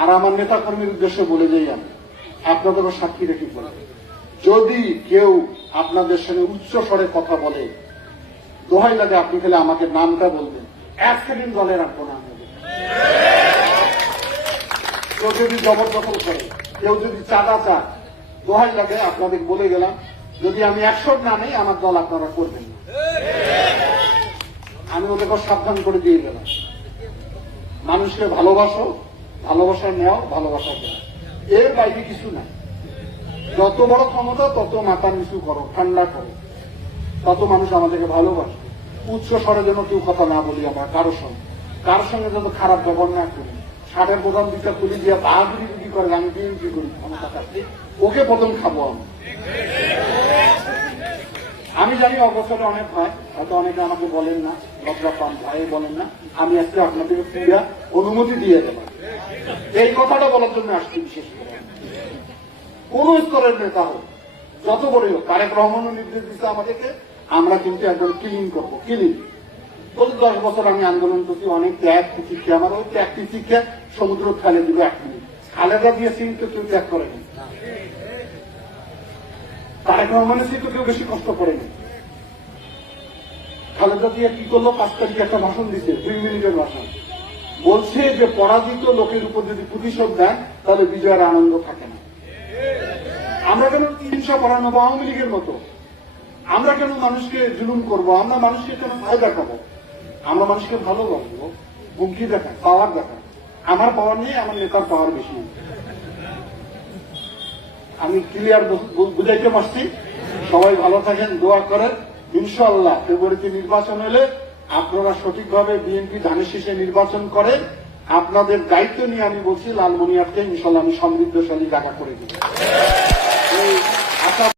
আর আমার নেতা কর্মীর উদ্দেশ্যে বলে যাই আমি, আপনাদেরও সাক্ষী রেখে বলে, যদি কেউ আপনাদের সঙ্গে উচ্চ স্বরে কথা বলে, দোহাই লাগে আপনি খেলে আমাকে নামটা বলবেন, 1 সেকেন্ড দলে রাখবো না। কেউ যদি জবরদখল করে, কেউ যদি চাঁদা চায়, দোহাই লাগে আপনাদের বলে গেলাম, যদি আমি 100 না নেই আমার দল আপনারা করবেন না। আমি ওদেরকে সাবধান করে দিয়ে গেলাম, মানুষকে ভালোবাসো, ভালোবাসা নেও, ভালোবাসা দেও, এর বাইরে কিছু নাই। যত বড় ক্ষমতা তত মাথা নিচু করো, ঠান্ডা করো, তত মানুষ আমাদেরকে ভালোবাসে। উচ্চ স্বরে যেন কেউ কথা না বলি আমরা কারোর সঙ্গে যত খারাপ ব্যবহার না করি। 60-এর প্রধান বিচার তুলি দিয়ে বাহাদুরি যদি করে, আমি বিএনপি করি ক্ষমতা থাকলে ওকে প্রথম খাবো আমি জানি অবসরে অনেক হয়, হয়তো অনেকে আমাকে বলেন না, লজ্জা পান, ভয়ে বলেন না। আমি আজকে আপনাদেরকে পুরা অনুমতি দিয়ে দেব, এই কথাটা বলার জন্য আসছি। বিশেষ করে কোন স্তরের নেতা হোক, যত বড়ই হোক, তারেক রহমানও নির্দেশ দিচ্ছে আমাদেরকে, আমরা কিন্তু একদম ক্লিন করবো। ক্লিন বলতে 10 বছর আমি আন্দোলন করছি, অনেক ত্যাগ শিক্ষা, আমার ওই ত্যাগটি শিক্ষা সমুদ্র খালে দিল 1 মিনিট। খালেদা দিয়ে কিন্তু কেউ ত্যাগ করেনি, তারেক রহমানের কিন্তু কেউ বেশি কষ্ট করেনি। খালেদা দিয়ে কি করলো, 5 তারিখে একটা ভাষণ দিচ্ছে, 2 মিনিটের ভাষণ, বলছে যে পরাজিত লোকের উপর যদি প্রতিশোধ দেয় তাহলে বিজয়ের আনন্দ থাকে না। আমরা কেন 300 পড়ানো আওয়ামী লীগের মতো, আমরা কেন মানুষকে জুলুম করবো, আমরা মানুষকে কেন ভয় দেখাবো, আমরা মানুষকে ভালোবাসবো, হুমকি দেখা, পাওয়ার দেখা। আমার পাওয়ার নিয়ে আমার নেতার পাওয়ার বেশি। আমি ক্লিয়ার বুঝাইতে পারছি। সবাই ভালো থাকেন, দোয়া করেন। ইনশাআল্লাহ ফেব্রুয়ারিতে নির্বাচন হলে আপনারা সঠিকভাবে বিএনপি ধানের শীষে নির্বাচন করেন। আপনাদের দায়িত্ব নিয়ে আমি বলছি, লালমনিরহাটকে ইনশাআল্লাহ আমি সমৃদ্ধশালী জায়গা করে দিব।